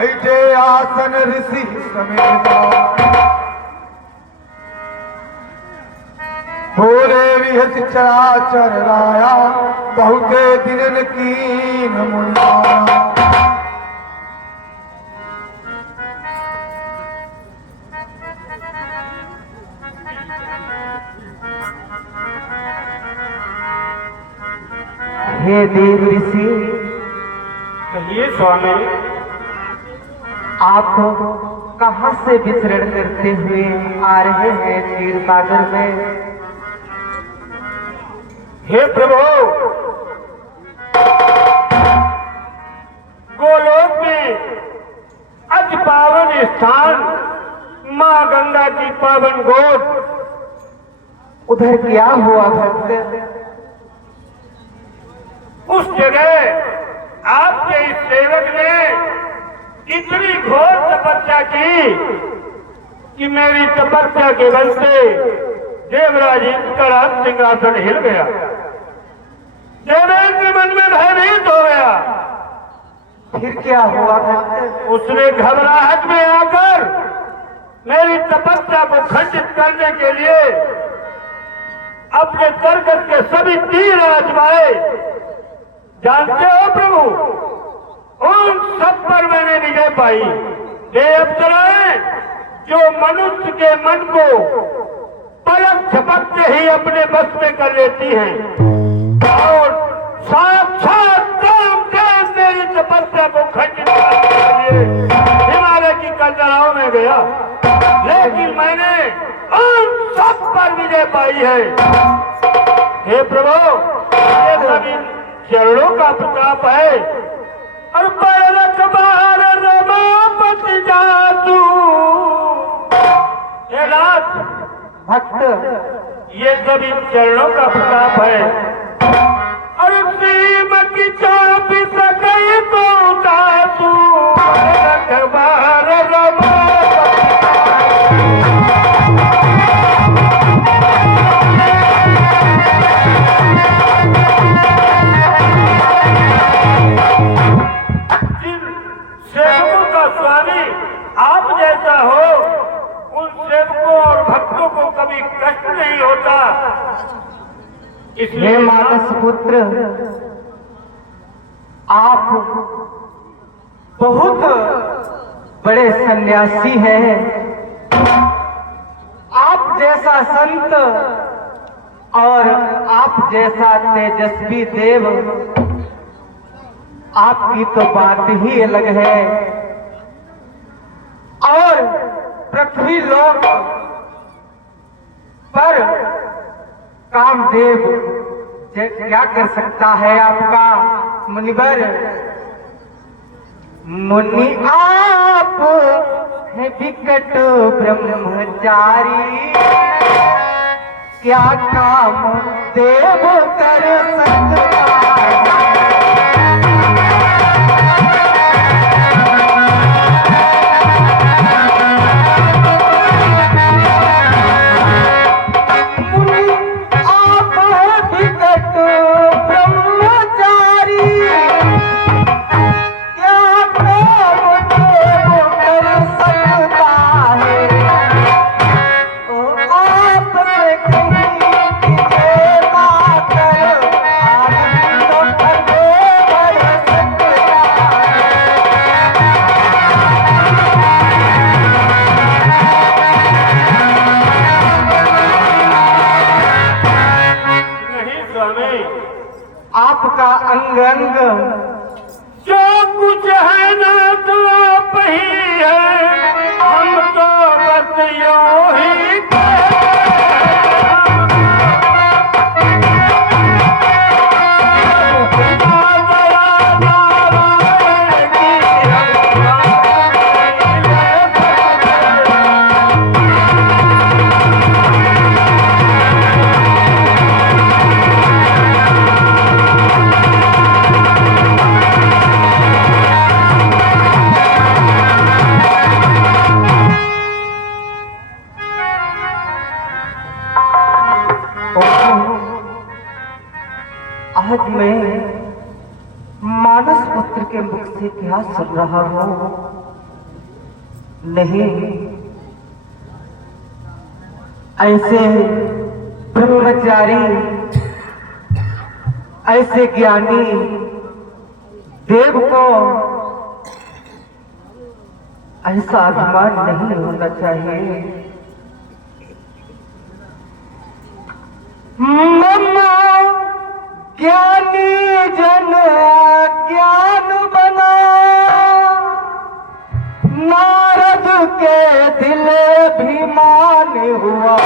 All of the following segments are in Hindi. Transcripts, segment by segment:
बैठे आसन ऋषि समेत बोले विहत चराचर राया बहुते दिनन कीन मुनिया। हे देव ऋषि, कहिए स्वामी। आप कहाँ से विचरण करते हुए आ रहे हैं क्षीर सागर में? हे प्रभु, गोलोक में अति पावन स्थान माँ गंगा की पावन गोद, उधर क्या हुआ भक्त? उस जगह आपके इस सेवक ने इतनी घोर तपस्या की कि मेरी तपस्या के बल से देवराज इंद्र का सिंहासन हिल गया। देवेंद्र मन में भयभीत हो गया। फिर क्या हुआ भक्त? उसने घबराहट में आकर मेरी तपस्या को खंडित करने के लिए अपने तरकस के सभी तीर आजमाए। जानते हो प्रभु, उन सब पर मैंने विजय पाई। ये अप्सराएं जो मनुष्य के मन को पलक झपकते ही अपने बस में कर लेती हैं और साक्षात कामदेव मेरी तपस्या को खंडित करने के लिए हिमालय की कंदराओं में गया, लेकिन मैंने उन सब पर विजय पाई है। हे प्रभु, ये सभी चरणों का प्रताप है। और बड़क बाहर रमापति जातू, हे नाथ भक्त, ये सभी चरणों का प्रताप है। और सीम की चापी सकई तो जातू, बड़क बाहर रमापति सेवकों का स्वामी आप जैसा हो, उन सेवकों और भक्तों को कभी कष्ट नहीं होता। हे इसलिए मानस पुत्र, आप बहुत बड़े सन्यासी हैं। आप जैसा संत और आप जैसा तेजस्वी देव, आपकी तो बात ही अलग है। और पृथ्वी लोक पर कामदेव क्या कर सकता है आपका मुनिवर? मुनि आप है विकट ब्रह्मचारी, क्या काम देव कर सकता है? आपका अंग अंग जो कुछ है ना तो आप ही है, हम तो बस यूं ही आज मैं मानस पुत्र के मुख से क्या सुन रहा हूँ? नहीं, ऐसे ब्रह्मचारी, ऐसे ज्ञानी देव को ऐसा अभिमान नहीं होना चाहिए। मम्मा ज्ञानी जन ज्ञान बना, नारद के दिल अभिमान हुआ।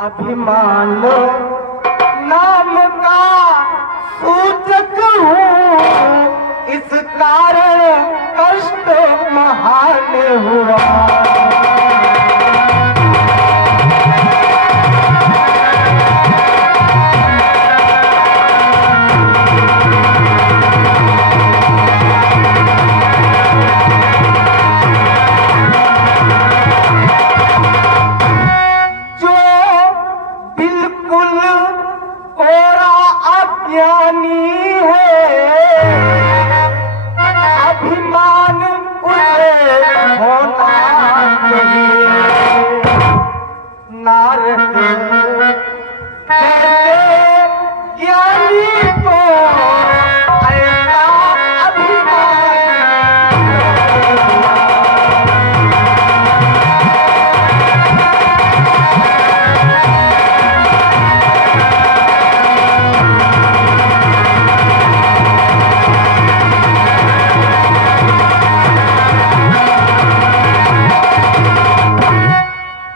अभिमान नाम का सूचक हूँ, इस कारण कष्ट महान हुआ। जो बिल्कुल कोरा अज्ञानी है, अभिमान उसे होना चाहिए। नारद कहते ज्ञानी को ऐसा अभिमान।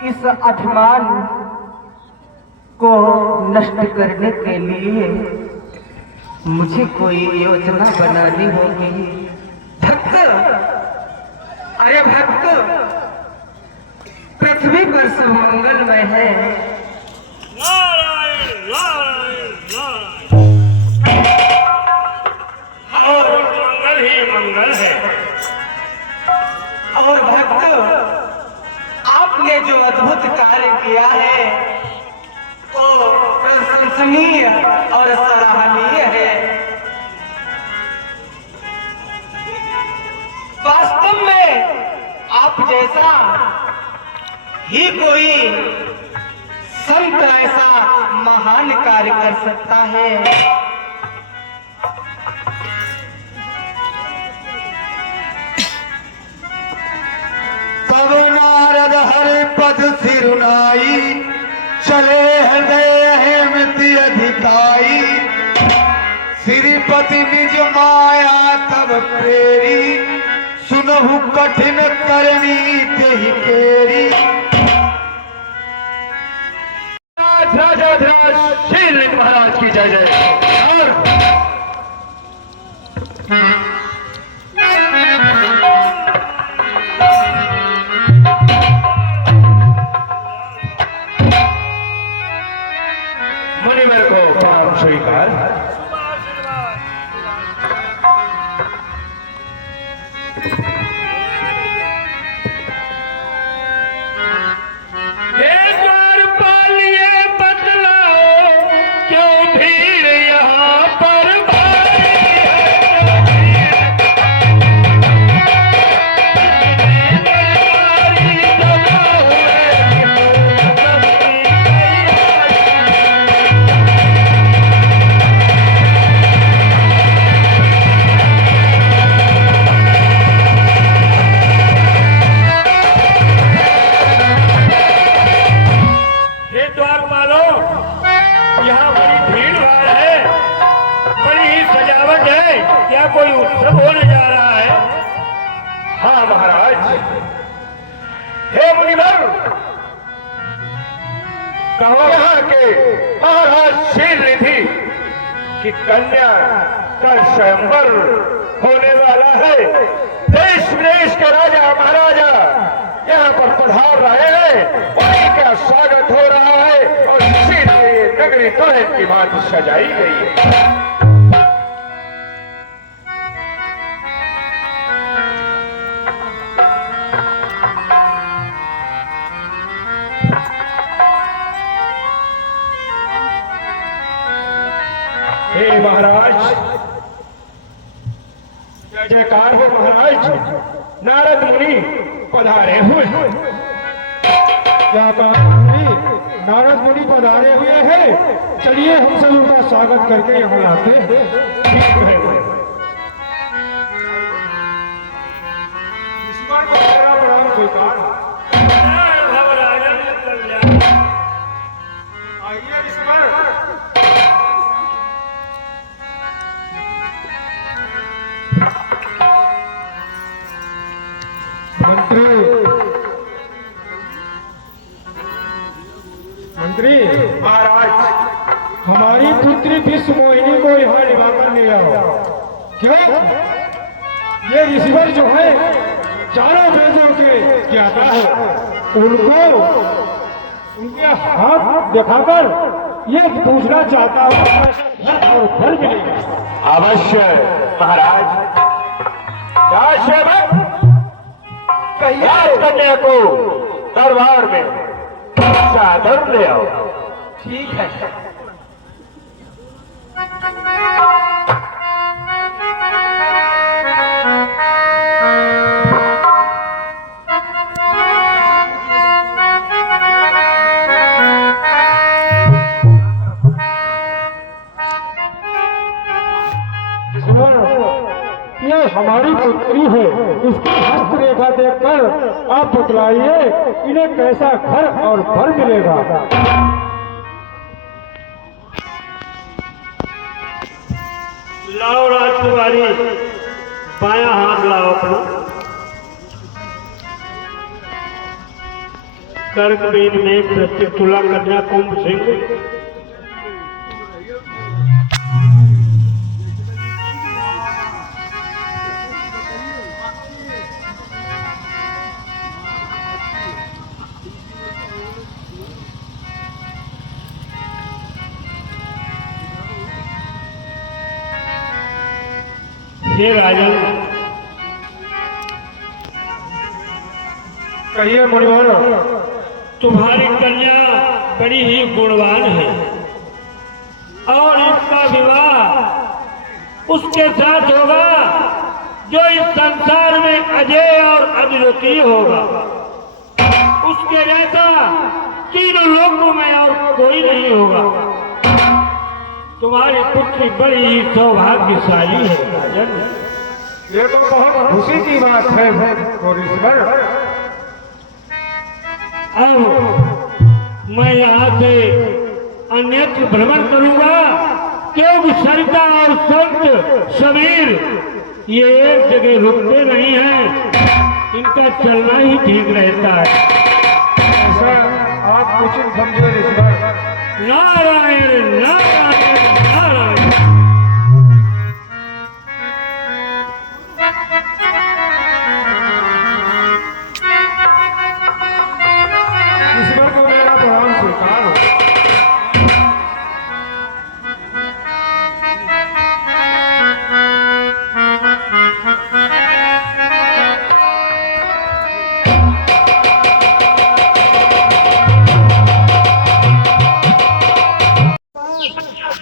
इस अभिमान को नष्ट करने के लिए मुझे कोई योजना बनानी होगी। भक्त, अरे भक्त, पृथ्वी पर सब मंगलमय है। नारायण नारायण नारायण, और मंगल ही मंगल है। और भक्त, आपने जो अद्भुत कार्य किया है वो प्रशंसनीय और सराहनीय है। वास्तव में आप जैसा ही कोई संत ऐसा महान कार्य कर सकता है। तब नारद हरि पद सिरुनाई, चले हृदय हेमति अधिकाई। श्रीपति निज माया तब प्रेरी, सुनहु कठिन करनी तेहि केरी। राजाधिराज श्री महाराज की जय जय। मुनि मेरे को प्रणाम स्वीकार। एक बार पालिए बतलाओ, क्यों भीड़ यहाँ पर भारी है। हे द्वारपालों, यहाँ बड़ी भीड़ भाड़ है, बड़ी ही सजावट है। क्या कोई उत्सव होने जा रहा है? हाँ महाराज। हे मुनिवर, कहो यहाँ के महाराज शीलनिधि की कन्या का स्वयंवर होने वाला है। देश विदेश के राजा महाराजा यहाँ पर पधार रहे हैं, उन्हीं का स्वागत हो रहा है और इसीलिए ये नगरी दुल्हन की बात सजाई गई है। हे महाराज, जय जयकार हो महाराज। नारद मुनि पधारे हुए हैं। क्या कहा? नारद मुनि पधारे हुए हैं, चलिए हम सब उनका स्वागत करके यहाँ आते हैं। ठीक है। ईश्वर को मेरा प्रणाम स्वीकार। आइए ईश्वर। मंत्री महाराज, हमारी पुत्री विश्व मोहिनी को यहाँ निभाकर ले आओ। क्यों? ये ऋषिवर जो है चारों वेदों के ज्ञाता है, उनको उनके हाथ दिखाकर ये पूछना चाहता हूँ कैसा और फल मिलेगा। अवश्य महाराज। क्या सेवक कन्या को दरबार में चादर ले आओ। ठीक है। ये हमारी पुत्री है, इसकी हस्तरेखा देखकर आप बतलाइए इन्हें कैसा घर और फल मिलेगा। लाओ राजकुमारी, बाया हाथ लाओ अपना। कर्कवीर में प्रत्येक तुला कन्या कुंभ सिंह। हे राजन, कहिए मुनिवर। तुम्हारी कन्या बड़ी ही गुणवान है और इसका विवाह उसके साथ होगा जो इस संसार में अजय और अद्वितीय होगा। उसके जैसा तीनों लोगों में और कोई नहीं होगा। तुम्हारी पुत्री बड़ी ही सौभाग्यशाली है राजन। ये तो बहुत खुशी की बात है ईश्वर। अब मैं यहाँ से अन्यत्र भ्रमण करूंगा, क्योंकि सरिता और संत समीर ये एक जगह रुकते नहीं हैं। इनका चलना ही ठीक रहता है। ऐसा आप उचित समझे ईश्वर। नारायण नारायण नारायण। ईश्वर को मेरा प्रणाम स्वीकार।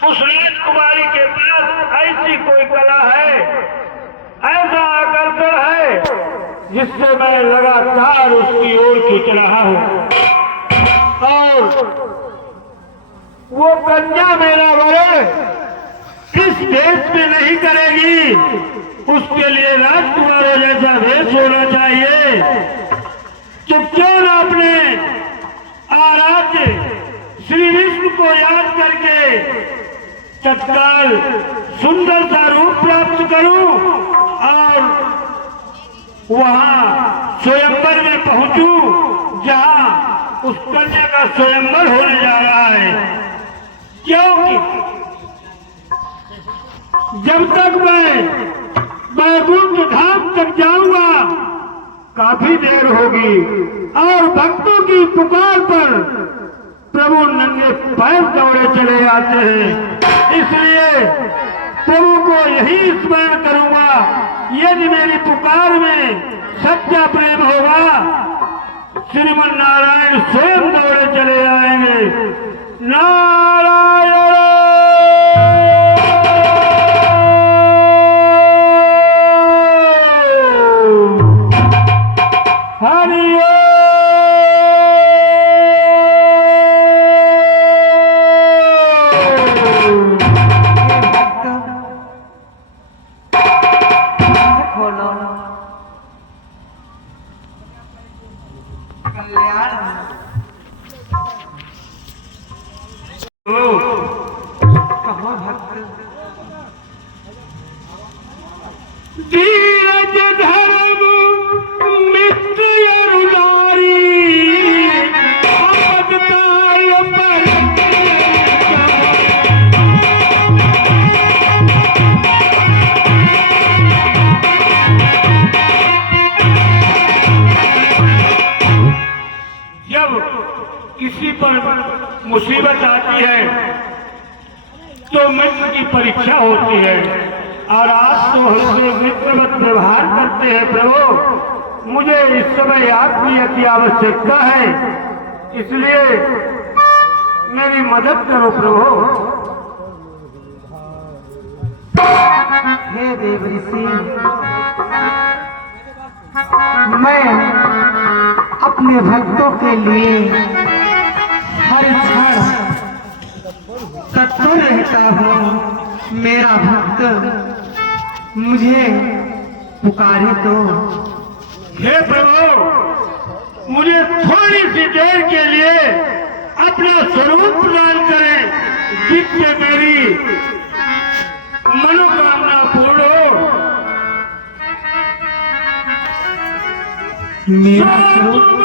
उस राजकुमारी के पास ऐसी कोई कला है, ऐसा आकर्षण है जिससे मैं लगातार उसकी ओर खींच रहा हूँ। और वो कन्या मेरा वरण किस देश में नहीं करेगी, उसके लिए राजकुमारों जैसा वेश होना चाहिए। चुपचाप अपने आराध्य श्री विष्णु को याद करके तत्काल सुंदर सा रूप प्राप्त करूं और वहां स्वयंवर में पहुंचूं जहां उस कन्या का स्वयंवर होने जा रहा है। क्योंकि जब तक मैं वैकुंठ धाम तक जाऊंगा काफी देर होगी और भक्तों की पुकार पर प्रभु नंगे पैर दौड़े चले आते हैं। इसलिए प्रभु को यही स्मरण करूंगा। यदि मेरी पुकार में सच्चा प्रेम होगा, श्रीमन नारायण स्वयं दौड़े चले आएंगे। नारायण कहो भक्त धीरज धर्म मित्र अरुदारी आपदकाल पर जब किसी पर मुसीबत आती है तो मित्र की परीक्षा होती है और आज तो हमसे मित्रवत व्यवहार करते हैं। प्रभु, मुझे इस समय आत्मीय की आवश्यकता है, इसलिए मेरी मदद करो प्रभु। हे देव ऋषि, मैं अपने भक्तों के लिए हर क्षण तत्पर रहता हूँ। मेरा भक्त मुझे पुकारे तो। हे प्रभु, मुझे थोड़ी सी देर के लिए अपना स्वरूप प्रदान करें, जिससे मेरी मनोकामना पूर्ण हो। मेरा स्वरूप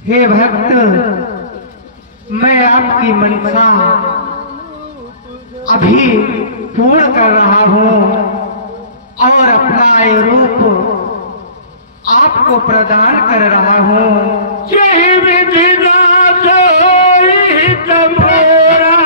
हे भक्त, मैं आपकी मनसा अभी पूर्ण कर रहा हूँ और अपना ये रूप आपको प्रदान कर रहा हूँ। जय विधिनाथ होई तमोरा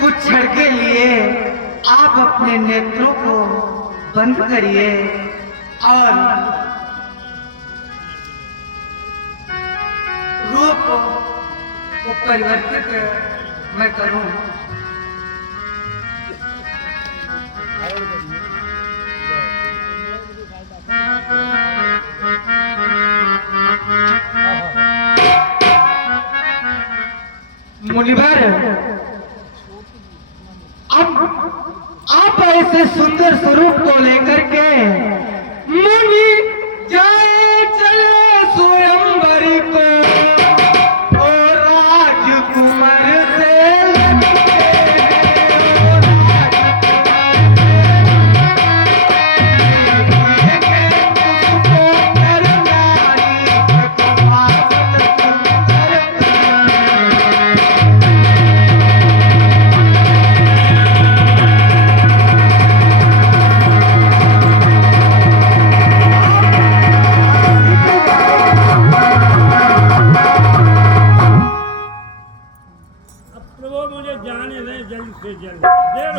कुछ क्षण के लिए आप अपने नेत्रों को बंद करिए और रूप को परिवर्तित मैं करूं। मुनिवर, अब आप ऐसे सुंदर स्वरूप को लेकर के मुनि जाए चले स्वयंवरी को और राजकुमार से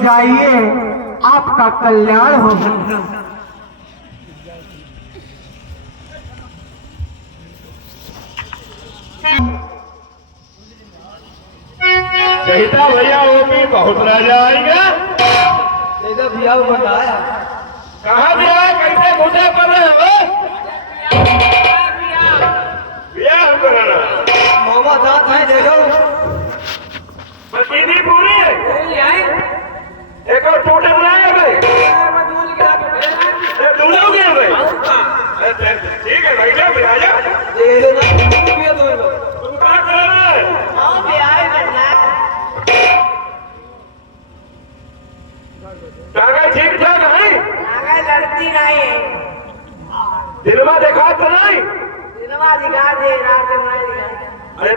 जाइए, आपका कल्याण होगा। कहता भैया वो भी बहुत राजा आएगा। भैया वो बताया कहाँ गया, कैसे घुसे कर रहे हो? भैया हमको मामा साथ है, देखो मशीनी पूरी एक और टोटल बनाया भाई, दूलोगे भाई। ठीक है भाई, जा राजा तुम कहाँ कर रहे हो? ठीक ठाक है, लड़ती नहीं, दिलवा देखा तो नहीं? दिलवा दिखा दे, रात में दिखा। अरे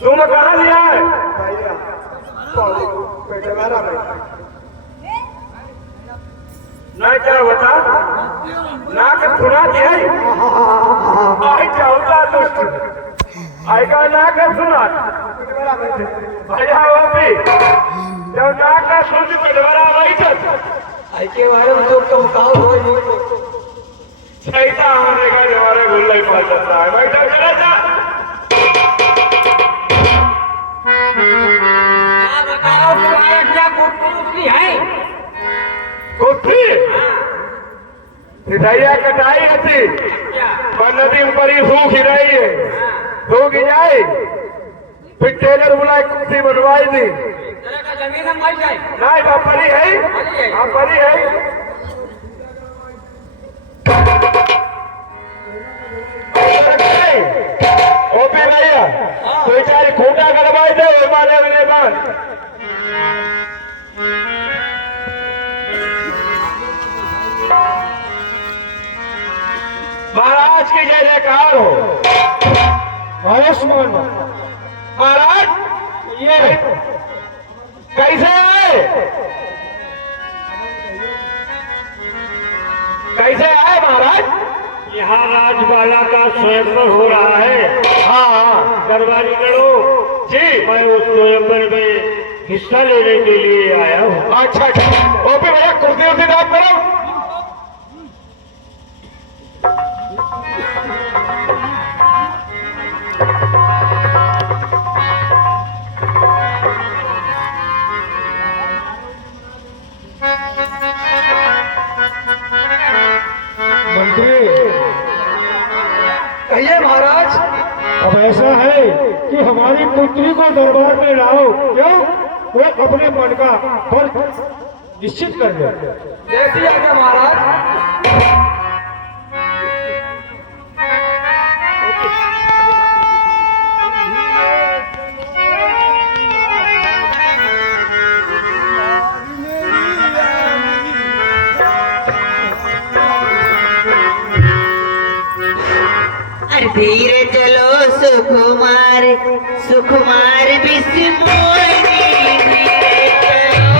तुम कहाँ लिया है? नहीं क्या बता ना कर सुना दिया आई जाऊंगा दोस्त आएगा ना कर सुना भैया वो भी जब ना कर सुन पिटवारा बैठ आई के बारे में तो कहा हो सहीता हमारे का हमारे गुल्ला ही पाल सकता है बैठा चला जा बताओ तुम्हारा क्या कुर्सी है कुत्ती सिधाइया कटाई थी पर नदी ऊपर ही सूख ही रही है सूख ही जाए फिर टेलर बुलाए कुत्ती बनवाई थी जमीन हम मार जाए नहीं वो परी है हाँ परी है ओपी भैया तो बेचारी खूंटा करवाई दे मारे अगले बार महाराज की जय जयकार हो आयुष्मान महाराज ये कैसे आए कैसे आए महाराज यहाँ राजबाला का स्वयंवर हो रहा है हाँ दरबारी लड़ो जी मैं उस स्वयंवर में हिस्सा लेने के लिए आया हूँ अच्छा अच्छा ओपी भैया कुर्सी उर्सी दाब करो मंत्री कहिए महाराज। अब ऐसा है कि हमारी पुत्री को दरबार में लाओ क्यों वो अपने मन का फल निश्चित कर ले जैसी आज्ञा महाराज। धीरे चलो सुकुमार सुकुमार बिस्मोनी धीरे चलो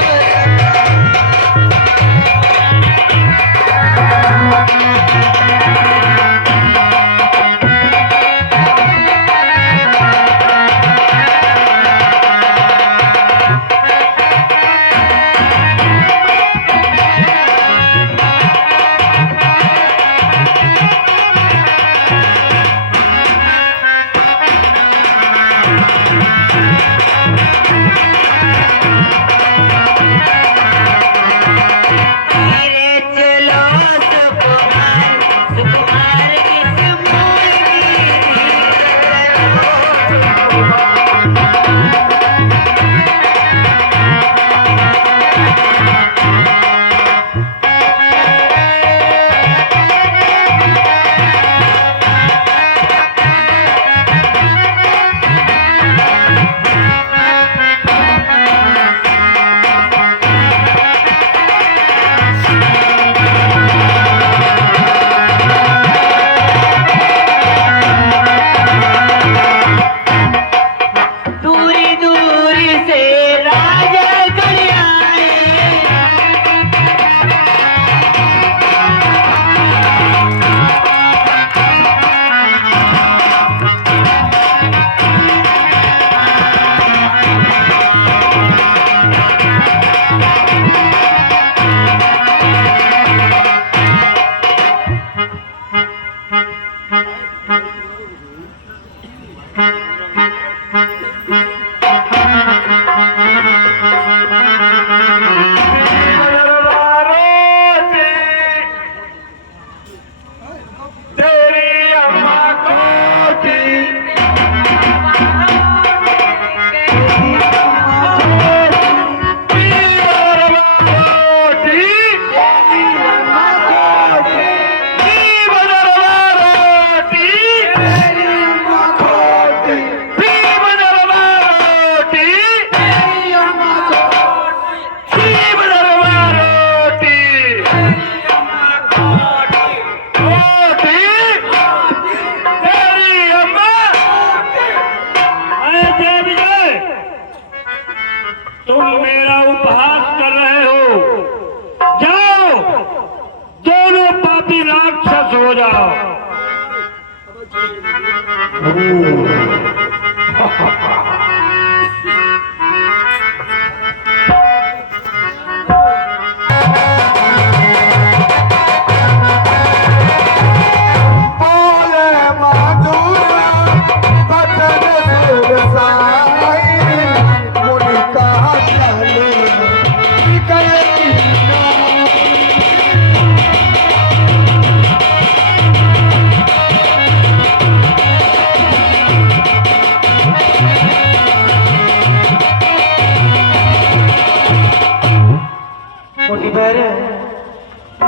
मुनिवर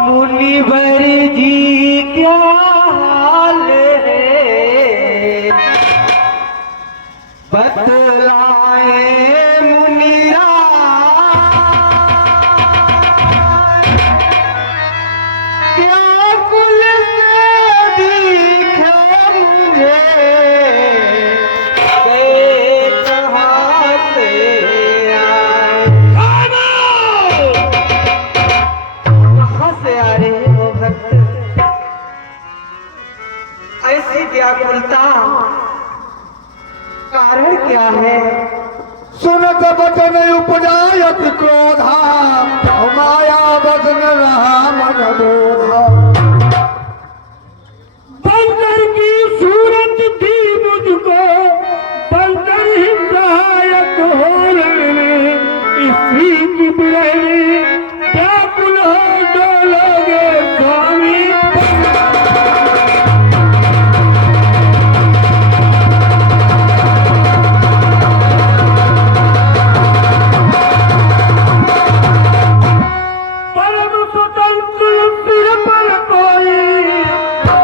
मुनिवर जी क्या हाल है बतलाए मुनिरा क्या कुल से दिखे मुझे गए कहाँ से आए कहाँ से आ रहे हो भक्त ऐसी व्याकुलता कारण क्या है सुनत बचन उपजायत क्रोधा माया बदन रहा मन बोधा बंदर की सूरत थी मुझको बंदर ही सहायक हो रहे स्त्री की बिरहनी व्याकुल हो डोलोगे स्वामी परम स्वतंत्र सिर पर कोई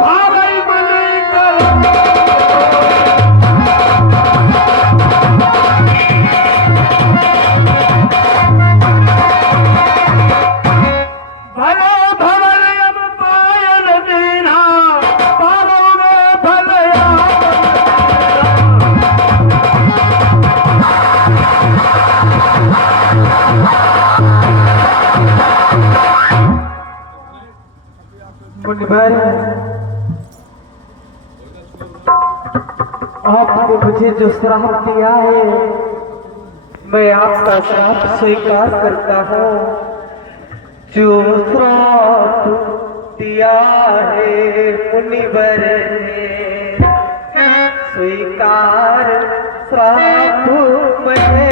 भावई बनई कर भले भवन अब पायल दीना पारो में भलया मुनिवर आपने मुझे जो श्राप दिया है मैं आपका श्राप स्वीकार करता हूँ जो श्राप दिया है मुनिवर ने स्वीकार श्राप मैं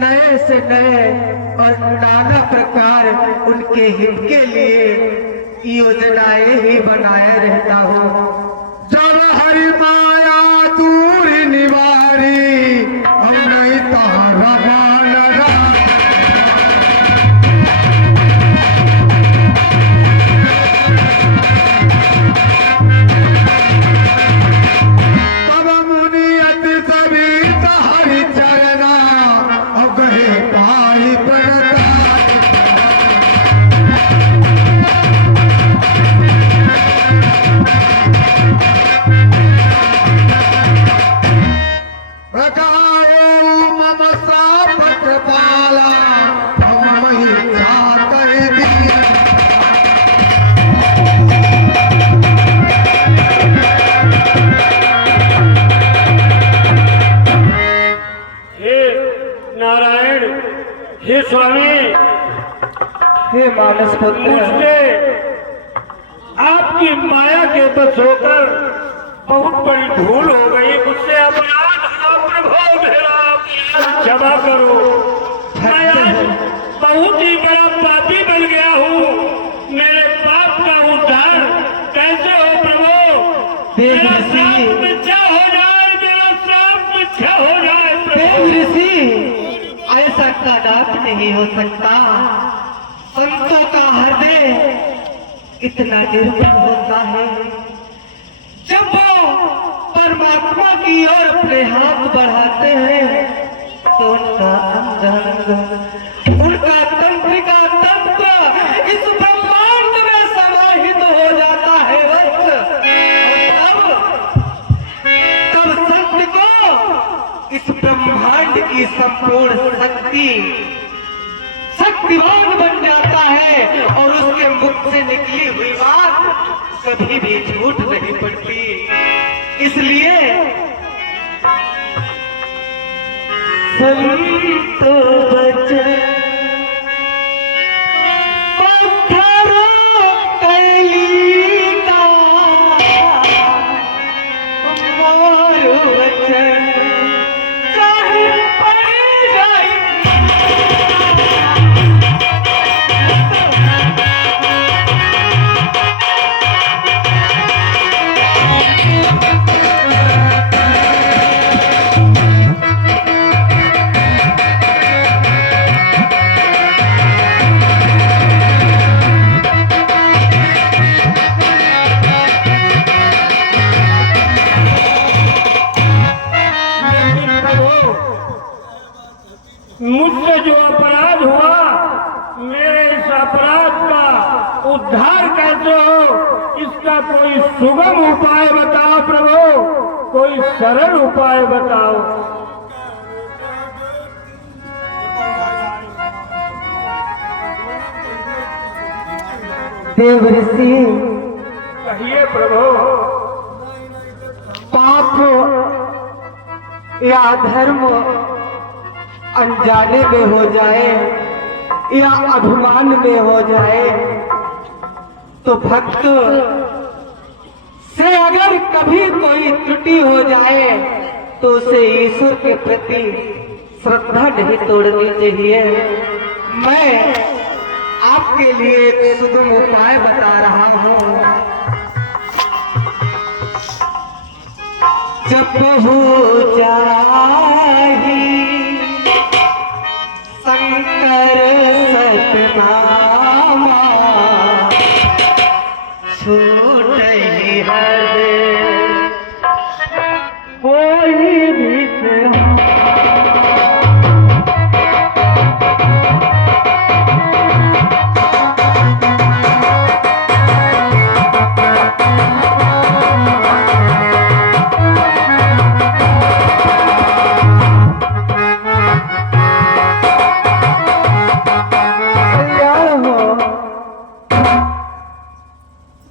नए से नए और नाना प्रकार उनके हित के लिए योजनाएं ही बनाए रहता हूँ। जब हरि माया दूर निवारी हम नहीं तारा मानरा तब मुनियत सभी हरि चरना अब गए पाई पड़ता मम श्रापक पाला हम इच्छा कर दी हे नारायण हे स्वामी हे मानस पुत्र मुझसे आपकी माया के बस होकर बहुत बड़ी भूल हो गई मुझसे, अपराध हुआ प्रभु मेरा, क्षमा करो। मैं आज बहुत ही बड़ा पापी बन गया हूँ, मेरे पाप का उद्धार कैसे हो प्रभु? मेरा श्राप मिथ्या हो जाए, मेरा श्राप मिथ्या हो जाए प्रभु। ऋषि, ऐसा कदापि नहीं हो सकता। संतों का हृदय इतना निर्मल होता है, जब वो परमात्मा की ओर अपने हाथ बढ़ाते हैं तो उनका अंग अंग, उनका तंत्रिका तंत्र इस ब्रह्मांड में समाहित हो जाता है वत्स। और तब संत को इस ब्रह्मांड की संपूर्ण शक्ति शक्तिवान बन जाता है, और उसके मुख से निकली हुई बात कभी भी झूठ नहीं पड़ती। इसलिए संत वचन पत्थरों कैली का, मोर वचन चाहे पड़ जाए। मुझसे जो अपराध हुआ, मेरे इस अपराध का उद्धार कैसे हो, इसका कोई सुगम उपाय बताओ प्रभु, कोई सरल उपाय बताओ। देव ऋषि, कहिए प्रभु। पाप या धर्म अनजाने में हो जाए या अभिमान में हो जाए, तो भक्त से अगर कभी कोई त्रुटि हो जाए तो उसे ईश्वर के प्रति श्रद्धा नहीं तोड़नी चाहिए। मैं आपके लिए एक सुगम उपाय बता रहा हूँ। जब हो जाही शंकर सतनामा, छूटहि हृदय कोई भी से।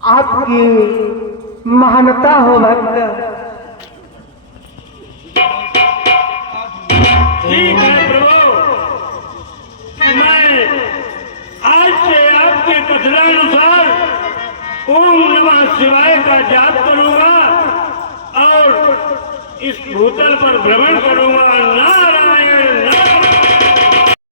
आपकी महानता हो भक्त। ठीक है प्रभु, मैं आज से आपके कथनानुसार ओम नमः शिवाय का जाप करूंगा और इस भूतल पर भ्रमण करूंगा। नारायण